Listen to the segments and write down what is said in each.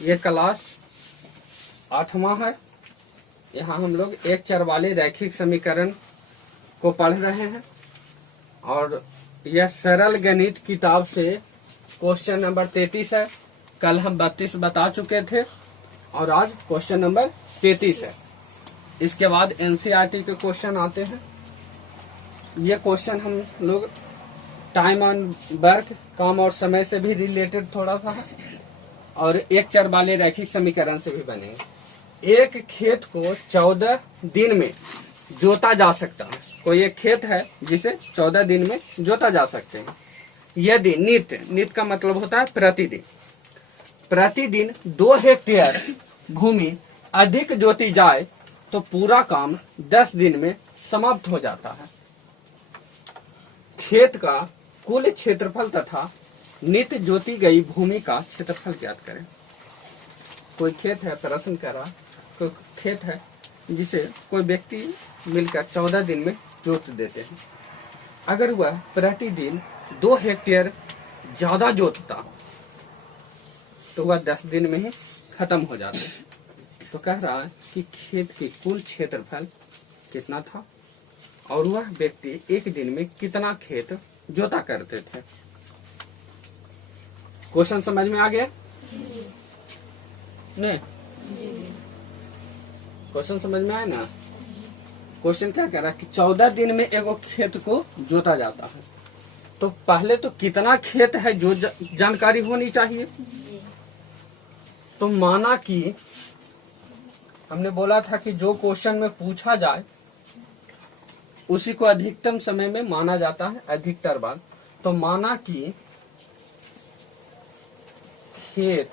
ये क्लास 8वां है। यहाँ हम लोग एक चर वाले रैखिक समीकरण को पढ़ रहे हैं और यह सरल गणित किताब से क्वेश्चन नंबर 33 है। कल हम 32 बता चुके थे और आज क्वेश्चन नंबर 33 है। इसके बाद एनसीईआरटी के क्वेश्चन आते हैं। ये क्वेश्चन हम लोग टाइम ऑन वर्क, काम और समय से भी रिलेटेड थोड़ा सा है और एक चर वाले रैखिक समीकरण से भी बनेंगे। एक खेत को 14 दिन में जोता जा सकता है। कोई एक खेत है जिसे 14 दिन में जोता जा सकते हैं। यदि नित्य का मतलब होता है प्रतिदिन 2 हेक्टेयर भूमि अधिक जोती जाए तो पूरा काम 10 दिन में समाप्त हो जाता है। खेत का कुल क्षेत्रफल तथा नित्य जोती गई भूमि का क्षेत्रफल ज्ञात करें। कोई खेत है, प्रश्न कर रहा, कोई खेत है जिसे कोई व्यक्ति मिलकर 14 दिन में जोत देते हैं। अगर वह प्रतिदिन 2 हेक्टेयर ज्यादा जोतता तो वह 10 दिन में ही खत्म हो जाता है। तो कह रहा है कि खेत के कुल क्षेत्रफल कितना था और वह व्यक्ति एक दिन में कितना खेत जोता करते थे। क्वेश्चन समझ में आ गया? नहीं, क्वेश्चन समझ में आया ना? क्वेश्चन क्या कह रहा है कि 14 दिन में एगो खेत को जोता जाता है। तो पहले तो कितना खेत है जो जानकारी होनी चाहिए। तो माना कि हमने बोला था कि जो क्वेश्चन में पूछा जाए उसी को अधिकतम समय में माना जाता है, अधिकतर बार। तो माना कि खेत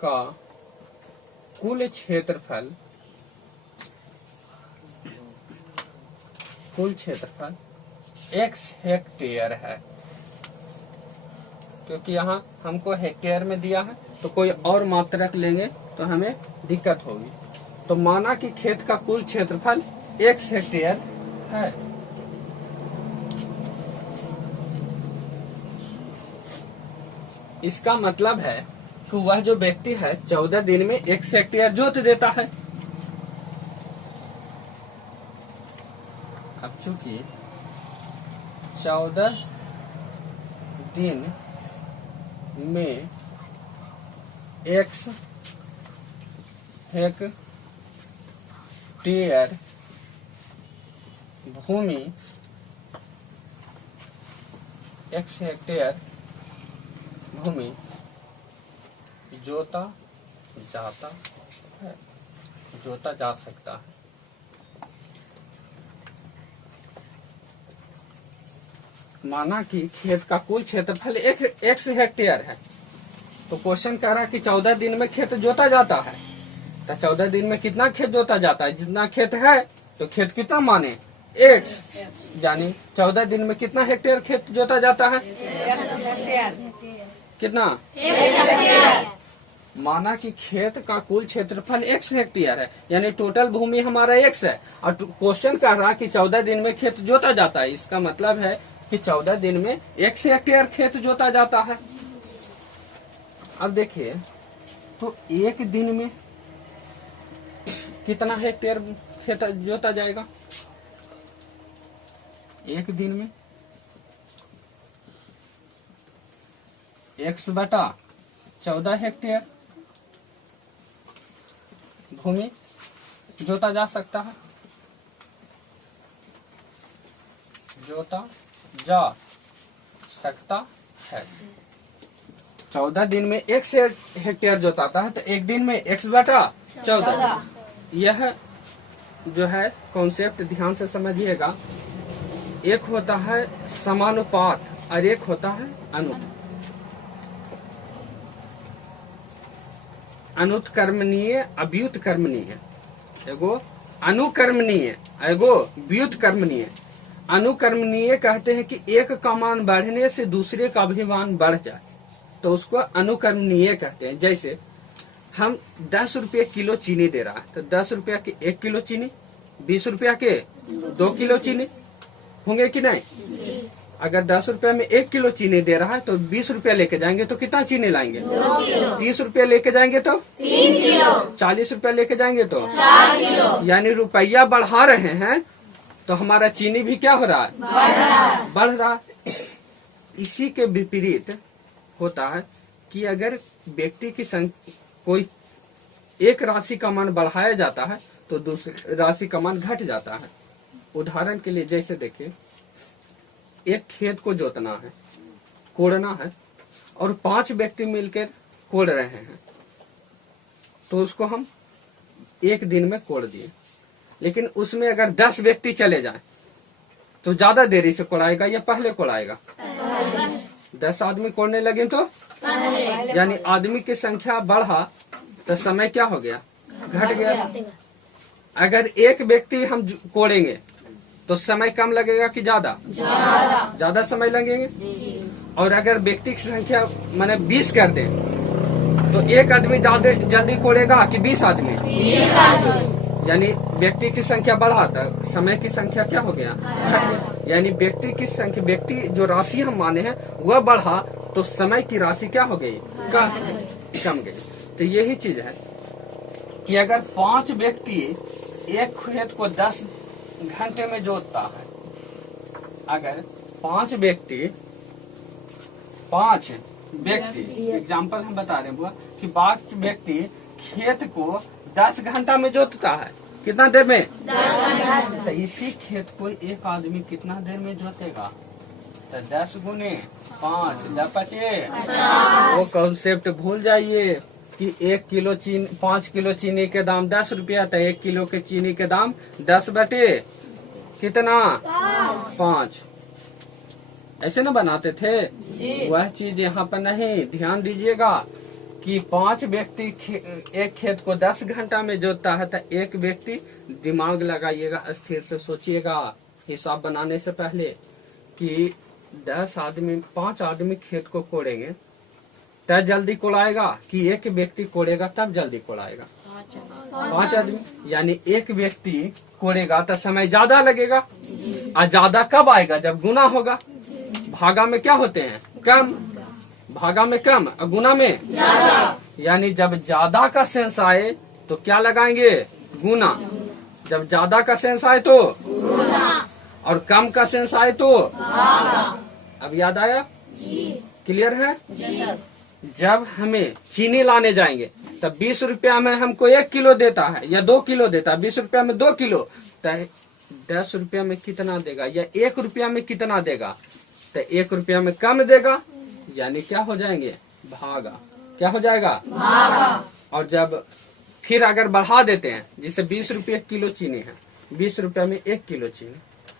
का कुल क्षेत्रफल x हेक्टेयर है, क्योंकि यहाँ हमको हेक्टेयर में दिया है तो कोई और मात्रक लेंगे तो हमें दिक्कत होगी। तो माना कि खेत का कुल क्षेत्रफल x हेक्टेयर है। इसका मतलब है कि वह जो व्यक्ति है 14 दिन में x हेक्टेयर जोत देता है। अब चूंकि 14 दिन में x हेक्टेयर भूमि जोता जा सकता है। माना कि खेत का कुल क्षेत्रफल x हेक्टेयर है। तो क्वेश्चन कह रहा है कि 14 दिन में खेत जोता जाता है। तो 14 दिन में कितना खेत जोता जाता है? जितना खेत है तो खेत कितना माने x, यानी 14 दिन में कितना हेक्टेयर खेत जोता जाता है? कितना? माना कि खेत का कुल क्षेत्रफल x हेक्टेयर है, यानी टोटल भूमि हमारा x है और क्वेश्चन कह रहा कि 14 दिन में खेत जोता जाता है। इसका मतलब है कि 14 दिन में x हेक्टेयर खेत जोता जाता है। अब देखिए, तो एक दिन में कितना हेक्टेयर खेत जोता जाएगा? एक दिन में x बटा 14 हेक्टेयर भूमि जोता जा सकता है। 14 दिन में x हेक्टेयर जोताता है तो एक दिन में x बटा 14। यह जो है कॉन्सेप्ट ध्यान से समझिएगा। एक होता है समानुपात और एक होता है अनुत्कर्मणीय अव्युत्कर्मणीय। एगो अनुकर्मणीय, एगो व्युत्कर्मणीय। अनुकर्मणीय कहते हैं कि एक का मान बढ़ने से दूसरे का भी मान बढ़ जाए तो उसको अनुकर्मणीय कहते हैं। जैसे हम 10 रुपये किलो चीनी दे रहा है तो 10 रुपया के 1 किलो चीनी, 20 रुपया के 2 किलो चीनी होंगे कि नहीं? अगर 10 रुपए में 1 किलो चीनी दे रहा है तो 20 रुपया लेके जाएंगे तो कितना चीनी लाएंगे? 2 किलो। 30 रुपया लेके जाएंगे तो 3 किलो। 40 रुपया लेके जाएंगे तो 4 किलो। यानी रुपया बढ़ा रहे हैं तो हमारा चीनी भी क्या हो रहा है? बढ़ रहा है। इसी के विपरीत होता है कि अगर व्यक्ति की संख्या कोई एक राशि का मान बढ़ाया जाता है तो दूसरी राशि का मान घट जाता है। उदाहरण के लिए जैसे देखिए, एक खेत को जोतना है, कोड़ना है और 5 व्यक्ति मिलकर कोड़ रहे हैं तो उसको हम एक दिन में कोड़ दिए। लेकिन उसमें अगर 10 व्यक्ति चले जाएं तो ज्यादा देरी से कोड़ाएगा या पहले कोड़ाएगा? 10 आदमी कोड़ने लगे तो यानी आदमी की संख्या बढ़ा तो समय क्या हो गया? घट गया। अगर एक व्यक्ति हम कोड़ेंगे तो समय कम लगेगा कि ज्यादा? ज्यादा समय लगेंगे। और अगर व्यक्ति की संख्या माने 20 कर दे तो एक आदमी ज्यादा जल्दी कोड़ेगा कि 20 आदमी? 20 आदमी। यानी व्यक्ति की संख्या बढ़ा तो समय की संख्या क्या हो गया? यानी व्यक्ति की संख्या, व्यक्ति जो राशि हम माने हैं वह बढ़ा तो समय की राशि क्या हो गई? कम गई। तो यही चीज है कि अगर 5 व्यक्ति एक खेत को 10 घंटे में जोतता है, अगर 5 व्यक्ति एग्जाम्पल हम बता रहे हैं बुआ कि 5 व्यक्ति खेत को 10 घंटा में जोतता है, कितना देर में? 10 घंटा। तो इसी खेत को एक आदमी कितना देर में जोतेगा? तो 10 गुने 5 50। वो कॉन्सेप्ट भूल जाइए कि 1 किलो चीनी 5 किलो चीनी के दाम 10 रुपया था। 1 किलो के चीनी के दाम 10 बटे कितना? 5। ऐसे ना बनाते थे? वह चीज यहाँ पर नहीं। ध्यान दीजिएगा कि 5 व्यक्ति एक खेत को 10 घंटा में जोतता है तो एक व्यक्ति, दिमाग लगाइएगा, स्थिर से सोचिएगा हिसाब बनाने से पहले कि 5 आदमी खेत को कोड़ेंगे तब जल्दी कोड़ाएगा कि एक व्यक्ति कोड़ेगा तब जल्दी कोड़ाएगा? 5 आदमी यानी एक व्यक्ति कोड़ेगा तो समय ज्यादा लगेगा। और ज्यादा कब आएगा? जब गुना होगा। भागा में क्या होते हैं? कम। भागा में कम और गुना में ज्यादा। यानी जब ज्यादा का सेंस आए तो क्या लगाएंगे? गुना। जब ज्यादा का सेंस आए तो गुना और कम का सेंस आए तो भागा। अब याद आया? क्लियर है? जब हमें चीनी लाने जाएंगे तब 20 रुपया में हमको 1 किलो देता है या 2 किलो देता है, 20 रुपया में 2 किलो, तो 10 रुपया में कितना देगा या 1 रुपया में कितना देगा? तो 1 रुपया में कम देगा, यानी क्या हो जाएंगे? भागा। क्या हो जाएगा? भागा। और जब फिर अगर बढ़ा देते हैं, जैसे 20 रुपये किलो चीनी है, 20 रुपया में 1 किलो चीनी,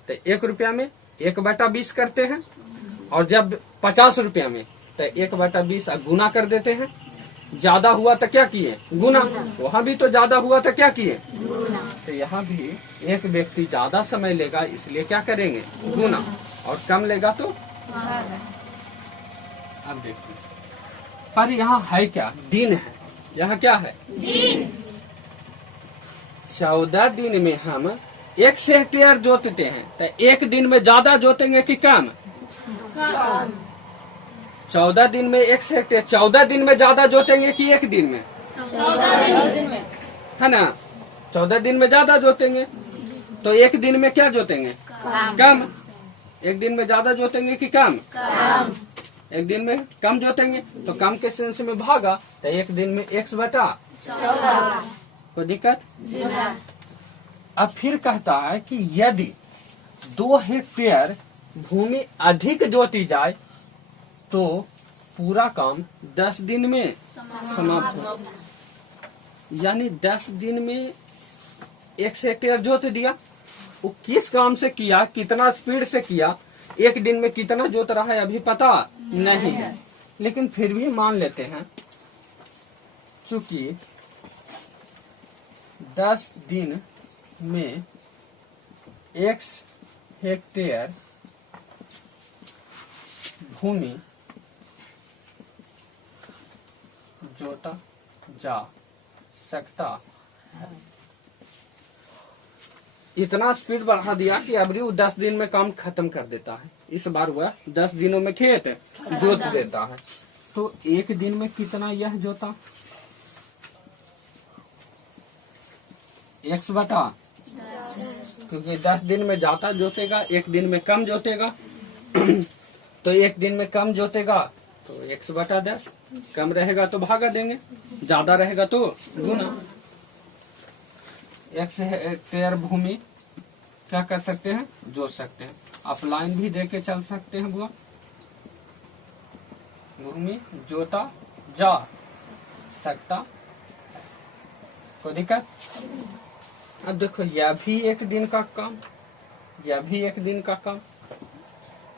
तो 1 रुपया में 1/20 करते हैं। और जब 50 रुपया में तो 1/20 गुना कर देते हैं। ज्यादा हुआ तो क्या किए? गुना। वहाँ भी तो ज्यादा हुआ तो क्या किए? तो यहाँ भी एक व्यक्ति ज्यादा समय लेगा इसलिए क्या करेंगे? गुना। और कम लेगा तो अब देखिए, पर यहाँ है क्या? दिन है। यहाँ क्या है? दिन। 14 दिन में हम 1 हेक्टेयर जोतते हैं तो 1 दिन में ज्यादा जोतेंगे कि कम? 14 दिन में 1 हेक्टेयर 14 दिन में ज्यादा जोतेंगे कि 1 दिन में? 14 दिन में। है ना? 14 दिन में ज्यादा जोतेंगे तो 1 दिन में क्या जोतेंगे? कम। 1 दिन में ज्यादा जोतेंगे कि कम? 1 दिन में कम जोतेंगे तो कम के सेंस में भागा तो 1 दिन में x/14। कोई दिक्कत? अब फिर कहता है कि यदि 2 हेक्टेयर भूमि अधिक जोती जाए तो पूरा काम 10 दिन में समाप्त हो। यानी 10 दिन में 1 हेक्टेयर जोत दिया। वो किस काम से किया, कितना स्पीड से किया, 1 दिन में कितना जोत रहा है अभी पता नहीं है, लेकिन फिर भी मान लेते हैं चूंकि 10 दिन में 1 हेक्टेयर भूमि जोता जा सकता है। इतना स्पीड बढ़ा दिया कि अभी वो 10 दिन में काम खत्म कर देता है। इस बार वह 10 दिनों में खेत जोत देता है। तो एक दिन में कितना यह जोता? x बटा, क्योंकि 10 दिन में ज्यादा जोतेगा, एक दिन में कम जोतेगा। तो एक दिन में कम जोतेगा तो x बटा 10, कम रहेगा तो भागा देंगे, ज्यादा रहेगा तो गुना। x हेक्टेयर भूमि क्या कर सकते हैं? जोत सकते हैं। आप लाइन भी दे के चल सकते हैं बुआ। भूमि जोता जा सकता, कोई दिक्कत? अब देखो, यह भी एक दिन का काम, यह भी एक दिन का काम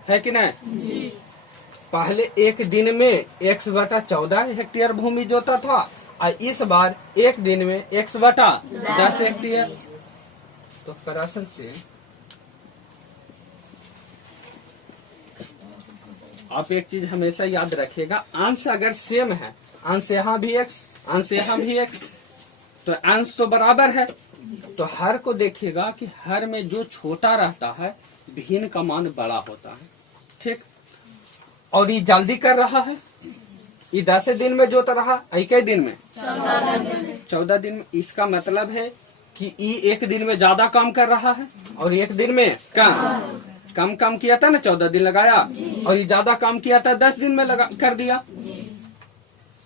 है कि नहीं जी? पहले एक दिन में x बटा 14 हेक्टेयर भूमि जोता था, और इस बार एक दिन में x बटा 10 हेक्टेयर। तो प्रश्न से आप एक चीज हमेशा याद रखिएगा, अंश अगर सेम है, अंश यहाँ भी x, अंश यहाँ भी x, तो अंश तो बराबर है। तो हर को देखिएगा कि हर में जो छोटा रहता है भिन्न का मान बड़ा होता है, ठीक। और ये जल्दी कर रहा है, ये 10 दिन में जोत रहा, एक दिन में 14 दिन में। इसका मतलब है कि ये एक दिन में ज्यादा काम कर रहा है और एक दिन में कम काम किया था ना, 14 दिन लगाया, और ये ज्यादा काम किया था 10 दिन में लगा कर दिया।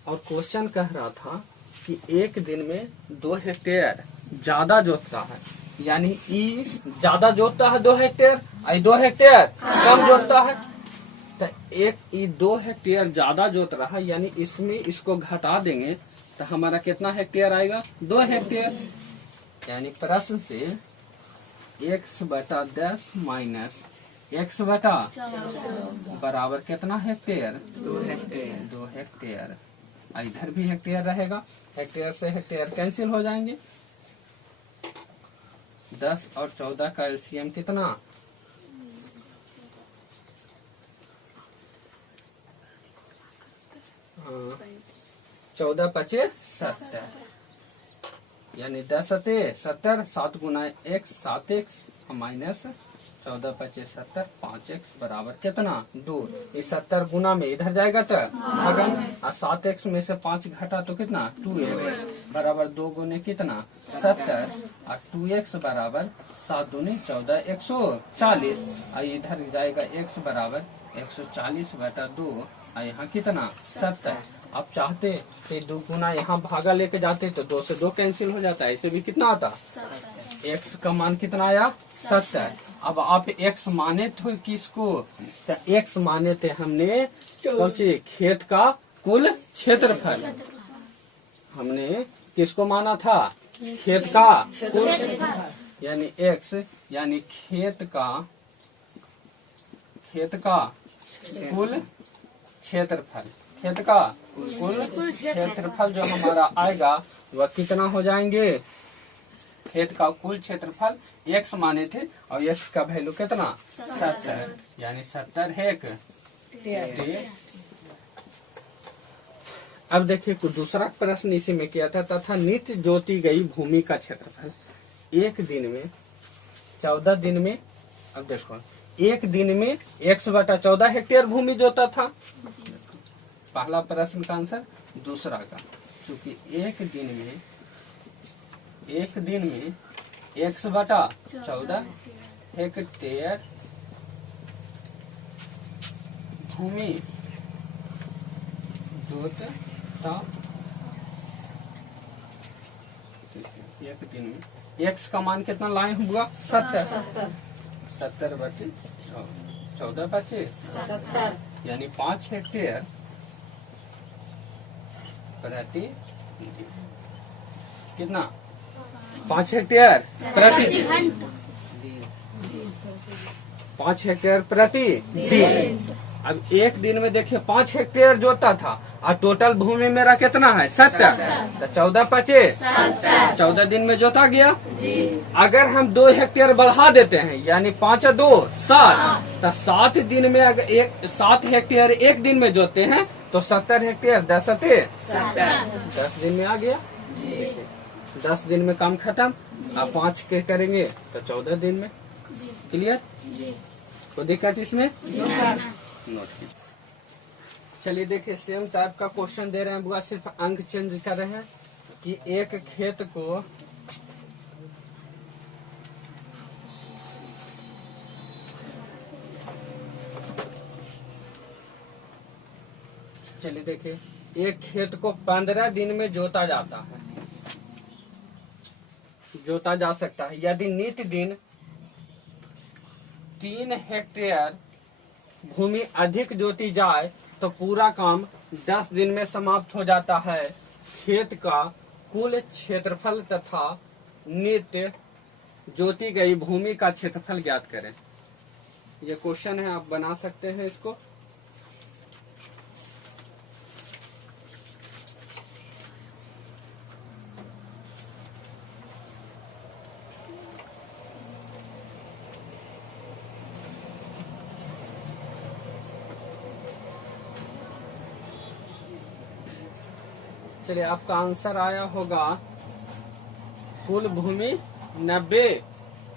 और क्वेश्चन कह रहा था कि एक दिन में 2 हेक्टेयर ज्यादा जोतता है, यानी ई ज्यादा जोतता है 2 हेक्टेयर, आई 2 हेक्टेयर कम जोतता है। तो एक ई 2 हेक्टेयर ज्यादा जोत रहा है, यानी इसमें इसको घटा देंगे तो हमारा कितना हेक्टेयर आएगा? 2 हेक्टेयर। यानी प्रश्न से x बटा 10 माइनस x बटा बराबर कितना हेक्टेयर? 2 हेक्टेयर। इधर भी हेक्टेयर रहेगा, हेक्टेयर से हेक्टेयर कैंसिल हो जाएंगे। 10 और 14 का एलसीएम कितना? 14 पचे 70, यानी 10 सते 70, 7 गुना x 7x माइनस 14 पचे 70, 5x बराबर कितना? 2। इस 70 गुना में इधर जाएगा तो भागन, और 7x में से 5 घटा तो कितना? 2x बराबर 2 गुने कितना? 70, और 2x बराबर 7 दूनी 14, 140, और इधर जाएगा x बराबर 140 बटा 2, और यहाँ कितना? 70। आप चाहते कि 2 गुना यहाँ भागा लेके जाते तो 2 से 2 कैंसिल हो जाता है, ऐसे भी कितना आता? x का मान कितना आया? 70। अब आप x माने थे किसको? तो x माने थे हमने कौन सी? खेत का कुल क्षेत्रफल। हमने किसको माना था? खेत का कुल, यानी x, यानी खेत का कुल क्षेत्रफल, खेत का कुल क्षेत्रफल जो हमारा आएगा वह कितना हो जाएंगे? खेत का कुल क्षेत्रफल x माने थे, और x का वैल्यू कितना? 70, यानी 70 हेक्टेयर। अब देखिए कुछ दूसरा प्रश्न इसी में किया था, तथा नित्य जोती गई भूमि का क्षेत्रफल एक दिन में 14 दिन में। अब देखो, एक दिन में x बटा 14 हेक्टेयर भूमि जोता था, पहला प्रश्न का आंसर। दूसरा का, क्योंकि एक दिन में x बटा 14 हेक्टेयर भूमि जोतता, एक दिन में x का मान कितना लाए हुआ? 70 बटे 14 बचे 70, यानी 5 हेक्टेयर प्रति, कितना? 5 हेक्टेयर प्रति 5 हेक्टेयर प्रति दिन। अब एक दिन में देखिए 5 हेक्टेयर जोता था, और टोटल भूमि मेरा कितना है? 70, तो 14 पचे 14 दिन में जोता गया। अगर हम 2 हेक्टेयर बढ़ा देते हैं, यानी 5 और 2 7, तो 7 दिन में अगर 7 हेक्टेयर एक दिन में जोते हैं तो 70 हेक्टेयर 10 दिन में आ गया। 10 दिन में काम खत्म। अब 5 के करेंगे तो 14 दिन में। क्लियर? कोई दिक्कत इसमें? नोट कीजिए। चलिए देखिए, सेम टाइप का क्वेश्चन दे रहे हैं बुआ, सिर्फ अंक चेंज कर रहे हैं कि एक खेत को चलिए देखिए, एक खेत को 15 दिन में जोता जाता है, जोता जा सकता है। यदि नित्य दिन 3 हेक्टेयर भूमि अधिक जोती जाए तो पूरा काम 10 दिन में समाप्त हो जाता है। खेत का कुल क्षेत्रफल तथा नित्य जोती गई भूमि का क्षेत्रफल ज्ञात करें। ये क्वेश्चन है, आप बना सकते हैं इसको। चलिए, आपका आंसर आया होगा कुल भूमि 90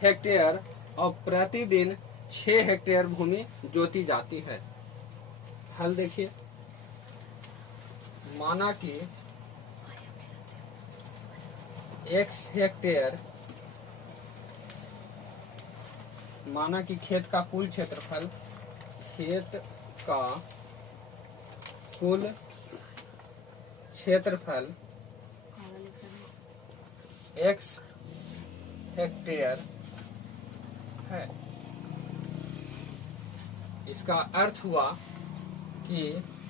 हेक्टेयर और प्रतिदिन 6 हेक्टेयर भूमि जोती जाती है। हल देखिए, माना कि x हेक्टेयर, माना कि खेत का कुल क्षेत्रफल, खेत का कुल क्षेत्रफल x हेक्टेयर है। इसका अर्थ हुआ कि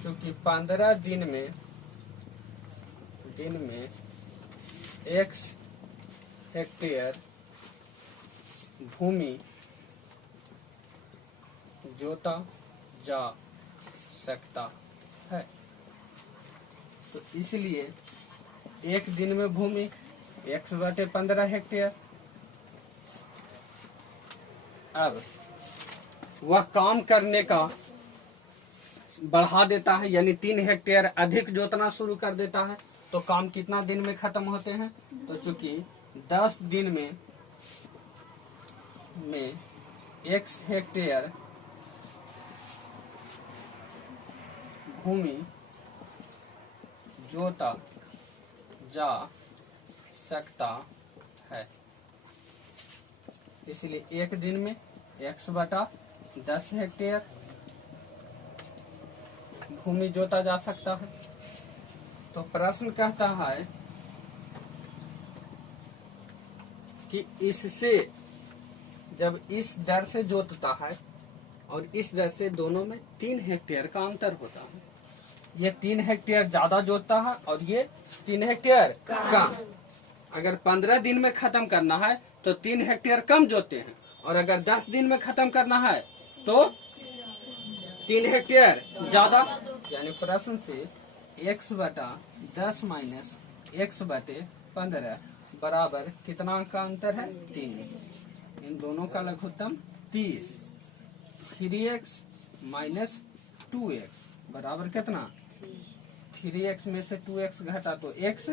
क्योंकि 15 दिन में x हेक्टेयर भूमि जोता जा सकता है, तो इसलिए एक दिन में भूमि x/15 हेक्टेयर। अब वह काम करने का बढ़ा देता है, यानी 3 हेक्टेयर अधिक जोतना शुरू कर देता है, तो काम कितना दिन में खत्म होते हैं? तो चूंकि 10 दिन में x हेक्टेयर भूमि जोता जा सकता है, इसलिए एक दिन में x/10 हेक्टेयर भूमि जोता जा सकता है। तो प्रश्न कहता है कि इससे जब इस दर से जोतता है और इस दर से, दोनों में 3 हेक्टेयर का अंतर होता है। ये 3 हेक्टेयर ज्यादा जोतता है और ये 3 हेक्टेयर कम। अगर 15 दिन में खत्म करना है तो 3 हेक्टेयर कम जोतते हैं, और अगर 10 दिन में खत्म करना है तो 3 हेक्टेयर ज्यादा। यानी प्रश्न से x/10 माइनस x/15 बराबर कितना का अंतर है? 3। इन दोनों का लघुत्तम 30। 3x माइनस 2x बराबर कितना? 3x में से 2x घटा तो x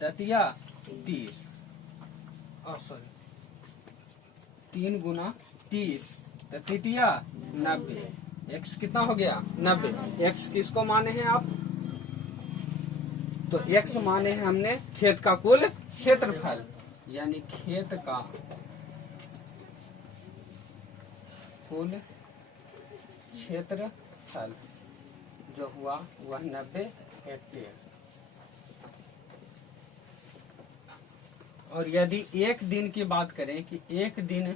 दतिया 30, और सॉरी 3 गुना 30 तृतीया 90। x कितना हो गया? 90। x किसको माने हैं आप? तो x माने हैं हमने खेत का कुल क्षेत्रफल, यानी खेत का कुल क्षेत्रफल जो हुआ वह 90 हेक्टेयर। और यदि एक दिन की बात करें कि एक दिन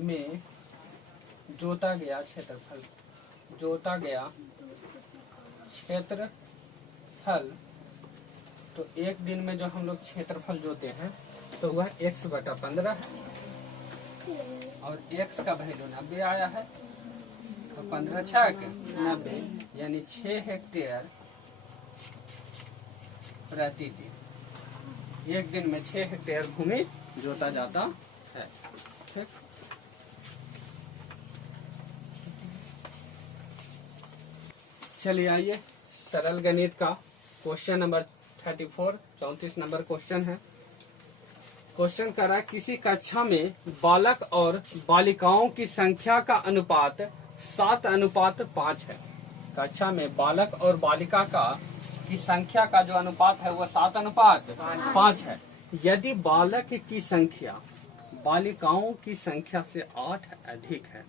में जोता गया क्षेत्रफल, जोता गया क्षेत्रफल, तो एक दिन में जो हम लोग क्षेत्रफल जोते हैं तो वह x/15 है, और x का वैल्यू 90 आया है, तो 15 छक 90, यानी 6 हेक्टेयर प्रतिदिन। एक दिन में 6 हेक्टेयर भूमि जोता जाता है। ठीक, चलिए आइए सरल गणित का क्वेश्चन नंबर 34, 34 नंबर क्वेश्चन है। क्वेश्चन कर रहा है किसी कक्षा में बालक और बालिकाओं की संख्या का अनुपात 7:5 है। कक्षा में बालक और बालिका का की संख्या का जो अनुपात है वह 7:5 है। यदि बालक की संख्या बालिकाओं की संख्या से 8 अधिक है,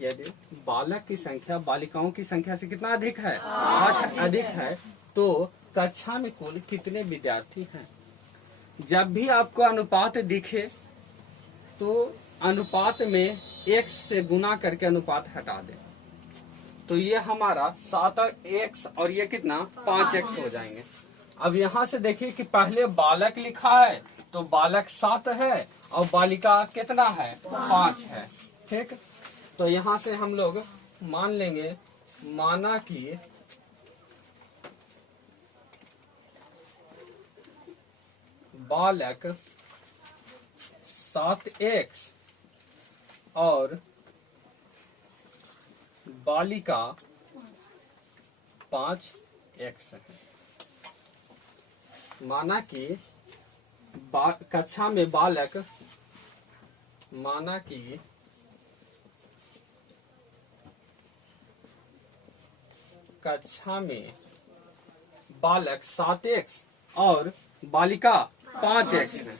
यदि बालक की संख्या बालिकाओं की संख्या से कितना अधिक है, 8 अधिक है, तो कक्षा में कुल कितने विद्यार्थी हैं? जब भी आपको अनुपात दिखे तो अनुपात में x से गुना करके अनुपात हटा दे, तो ये हमारा 7x और ये कितना 5x हो जाएंगे। अब यहाँ से देखिए कि पहले बालक लिखा है तो बालक 7 है और बालिका कितना है 5 है। ठीक, तो यहाँ से हम लोग मान लेंगे, माना कि बालक 7x और बालिका 5x है। माना कि कक्षा में बालक, माना कि कक्षा में बालक 7x और बालिका 5x है।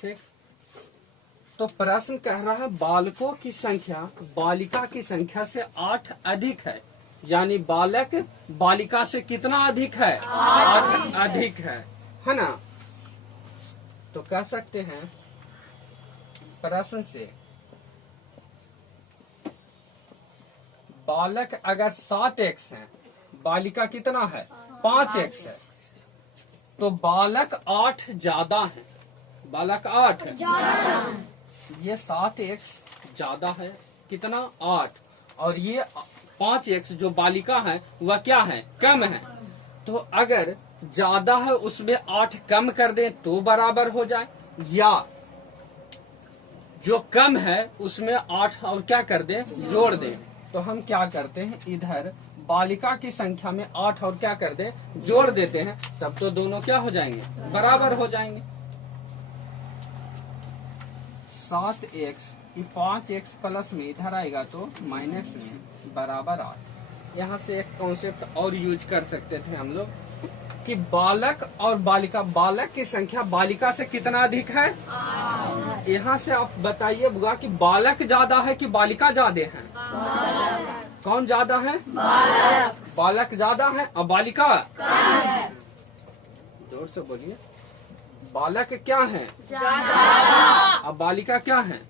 ठीक, तो प्रश्न कह रहा है बालकों की संख्या बालिका की संख्या से 8 अधिक है, यानी बालक बालिका से कितना अधिक है, 8 अधिक है ना। तो कह सकते हैं प्रश्न से बालक अगर 7x है, बालिका कितना है 5x है, तो बालक 8 ज्यादा है, बालक 8 है, ये 7x ज्यादा है कितना 8, और ये 5x जो बालिका है वह क्या है कम है। तो अगर ज्यादा है उसमें 8 कम कर दें तो बराबर हो जाए, या जो कम है उसमें 8 और क्या कर दें जोड़ दें। तो हम क्या करते हैं, इधर बालिका की संख्या में 8 और क्या कर दे जोड़ देते हैं, तब तो दोनों क्या हो जाएंगे बराबर हो जाएंगे। 7x 5x प्लस में इधर आएगा तो माइनस में बराबर 8। यहाँ से एक कॉन्सेप्ट और यूज कर सकते थे हम लोग कि बालक और बालिका, बालक की संख्या बालिका से कितना अधिक है। यहाँ से आप बताइए बुआ कि बालक ज्यादा है कि बालिका ज्यादा है, कौन ज्यादा है, बालक ज्यादा है और बालिका जोर से बोलिए, बालक क्या है और बालिका क्या है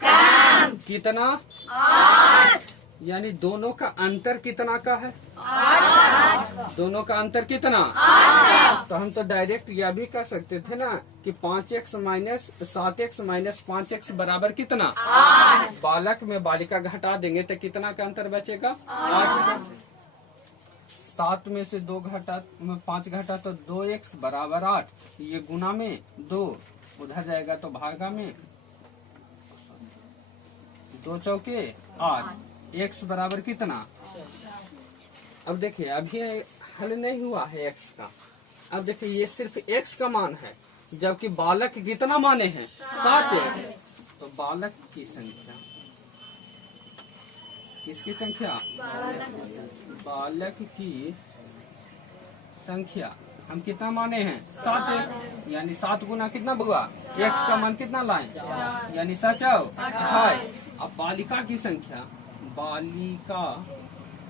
कितना, यानी दोनों का अंतर कितना का है, दोनों का अंतर कितना। तो हम तो डायरेक्ट यह भी कह सकते थे ना कि 5x minus 7x minus 5x बराबर कितना, बालक में बालिका घटा देंगे तो कितना का अंतर बचेगा 8। 7 में से 2 घटा 5 घटा तो 2x बराबर 8, ये गुना में 2 उधर जाएगा तो भागा में 2 चौके 8, x बराबर कितना। अब देखिए अभी हल नहीं हुआ है x का, अब देखिए ये सिर्फ x का मान है, जबकि बालक कितना माने हैं 7x। तो बालक की संख्या, किसकी संख्या, बालक की संख्या हम कितना माने हैं 7x, यानी 7 गुना कितना हुआ, x का मान कितना लाएं, यानी 28। अब बालिका की संख्या, बालिका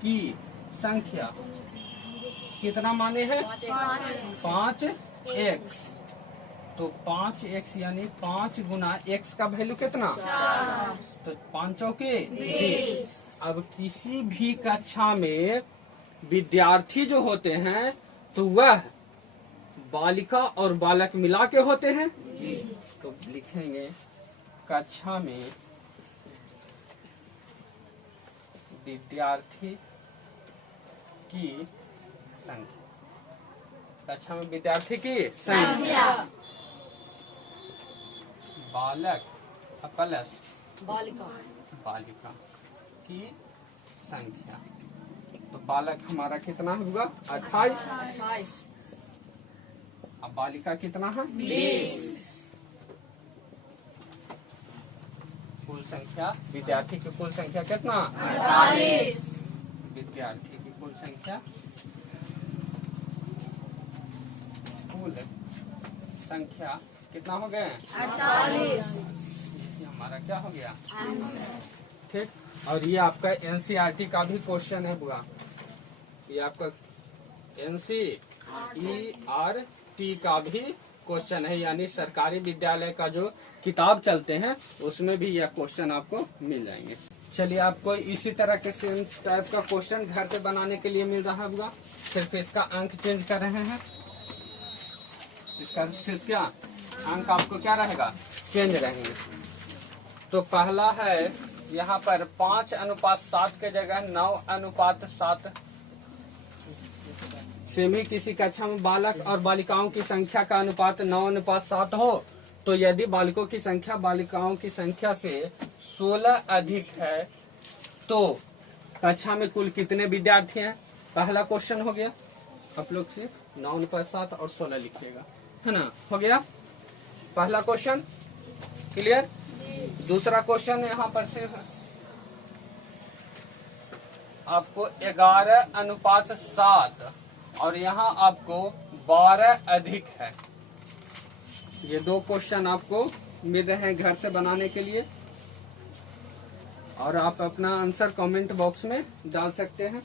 की संख्या कितना माने हैं 5x, तो 5x यानी 5 गुना x का वैल्यू कितना, तो 5 चौके 20। अब किसी भी कक्षा में विद्यार्थी जो होते हैं तो वह बालिका और बालक मिला के होते हैं। तो लिखेंगे कक्षा में विद्यार्थी की संख्या, कक्षा में विद्यार्थी की संख्या बालक प्लस बालिका की संख्या, तो बालक हमारा कितना हुआ 28, अब बालिका कितना है 20। कुल संख्या, विद्यार्थी की कुल संख्या कितना? 48। विद्यार्थी की कुल संख्या, कुल संख्या कितना हो गए? 48। ये हमारा क्या हो गया? ठीक। और ये आपका एनसीईआरटी का भी क्वेश्चन है बुआ, ये आपका एनसीईआरटी का भी क्वेश्चन है, यानी सरकारी विद्यालय का जो किताब चलते हैं उसमें भी यह क्वेश्चन आपको मिल जाएंगे। चलिए, आपको इसी तरह के सेम टाइप का क्वेश्चन घर से बनाने के लिए मिल रहा है बुआ, सिर्फ इसका अंक चेंज कर रहे हैं। इसका सिर्फ क्या अंक आपको क्या रहेगा? चेंज रहेंगे। तो पहला है यहाँ पर 5:7 के जगह 9:7। सेमी किसी कक्षा में बालक और बालिकाओं की संख्या का अनुपात 9:7 हो, तो यदि बालकों की संख्या बालिकाओं की संख्या से 16 अधिक है तो कक्षा में कुल कितने विद्यार्थी हैं? पहला क्वेश्चन हो गया। आप लोग से 9:7 और 16 लिखिएगा, है ना? हो गया पहला क्वेश्चन, क्लियर। दूसरा क्वेश्चन यहाँ पर सिर्फ आपको 11:7 और यहाँ आपको 12 अधिक है। ये दो क्वेश्चन आपको मिल रहे हैं घर से बनाने के लिए, और आप अपना आंसर कमेंट बॉक्स में डाल सकते हैं।